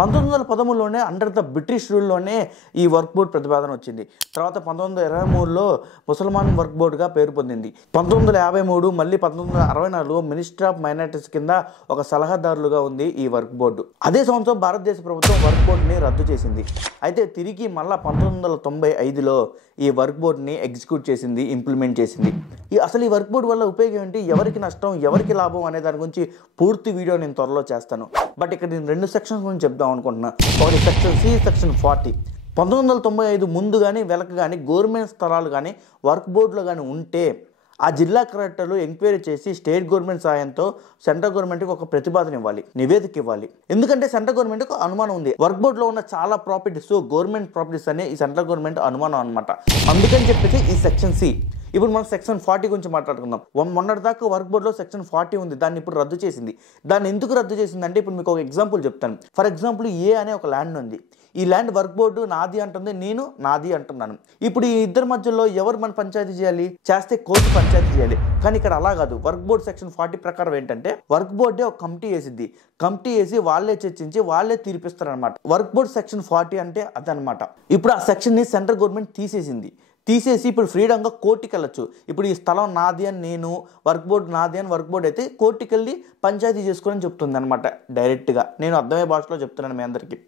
1913లోనే under the British రూల్లోనే ఈ work board ప్రతిపాదన వచ్చింది. తర్వాత 1923లో ముసల్మాన్ వర్క్ బోర్డుగా పేరు పొందింది. 1953 మళ్ళీ 1964 మినిస్ట్రీ ఆఫ్ మైనారిటీస్ కింద ఒక సలహాదారులుగా ఉంది ఈ వర్క్ బోర్డు. అదే సంవత్సరం భారతదేశ ప్రభుత్వం వర్క్ బోర్డుని రద్దు చేసింది. అయితే తిరిగి మళ్ళీ 1995లో ఈ వర్క్ బోర్డుని ఎగ్జిక్యూట్ చేసింది, ఇంప్లిమెంట్ చేసింది. అసలు ఈ వర్క్ బోర్డు వల్ల ఉపయోగం ఏంటి, ఎవరికి నష్టం, ఎవరికి లాభం అనే దాని గురించి పూర్తి వీడియో నేను త్వరలో చేస్తాను. బట్ ఇక్కడ నేను 2 సెక్షన్స్ గురించి చెప్దాం అనుకుంటున్నా. ఒకటి సెక్షన్ సి, సెక్షన్ 40. 1995 ముందు కానీ వెనక కానీ గవర్నమెంట్ స్థలాలు కానీ వర్క్ బోర్డులో కానీ ఉంటే ఆ జిల్లా కలెక్టర్లు ఎంక్వైరీ చేసి స్టేట్ గవర్నమెంట్ సాయంతో సెంట్రల్ గవర్నమెంట్కి ఒక ప్రతిపాదన ఇవ్వాలి, నివేదిక ఇవ్వాలి. ఎందుకంటే సెంట్రల్ గవర్నమెంట్కి అనుమానం ఉంది, వర్క్ బోర్డులో ఉన్న చాలా ప్రాపర్టీస్ గవర్నమెంట్ ప్రాపర్టీస్ అనే ఈ సెంట్రల్ గవర్నమెంట్ అనుమానం అనమాట. అందుకని చెప్పేసి ఈ సెక్షన్ సి. ఇప్పుడు మనం సెక్షన్ 40 గురించి మాట్లాడుకుందాం. మొన్నటిదాకా వర్క్ బోర్డులో సెక్షన్ 40 ఉంది, దాన్ని ఇప్పుడు రద్దు చేసింది. దాన్ని ఎందుకు రద్దు చేసింది అంటే ఇప్పుడు మీకు ఒక ఎగ్జాంపుల్ చెప్తాను. ఫర్ ఎగ్జాంపుల్ ఏ అనే ఒక ల్యాండ్ ఉంది. ఈ ల్యాండ్ వర్క్ బోర్డు నాది అంటుంది, నేను నాది అంటున్నాను. ఇప్పుడు ఈ ఇద్దరి మధ్యలో ఎవరు మన పంచాయతీ చేయాలి, చేస్తే కోర్టు పంచాయతీ చేయాలి. కానీ ఇక్కడ అలా కాదు. వర్క్ బోర్డు సెక్షన్ 40 ప్రకారం ఏంటంటే వర్క్ బోర్డే ఒక కమిటీ వేసిద్ది. కమిటీ వేసి వాళ్ళే చర్చించి వాళ్ళే తీర్పిస్తారు అనమాట. వర్క్ బోర్డు సెక్షన్ 40 అంటే అదనమాట. ఇప్పుడు ఆ సెక్షన్ ని సెంట్రల్ గవర్నమెంట్ తీసేసి ఇప్పుడు ఫ్రీడంగా కోర్టుకి వెళ్ళొచ్చు. ఇప్పుడు ఈ స్థలం నాది అని నేను, వర్క్ బోర్డు నాది అని వర్క్ బోర్డు అయితే కోర్టుకి వెళ్ళి పంచాయతీ చేసుకోవాలని చెప్తుంది అనమాట డైరెక్ట్గా. నేను అర్థమయ్యే భాషలో చెప్తున్నాను మీ అందరికీ.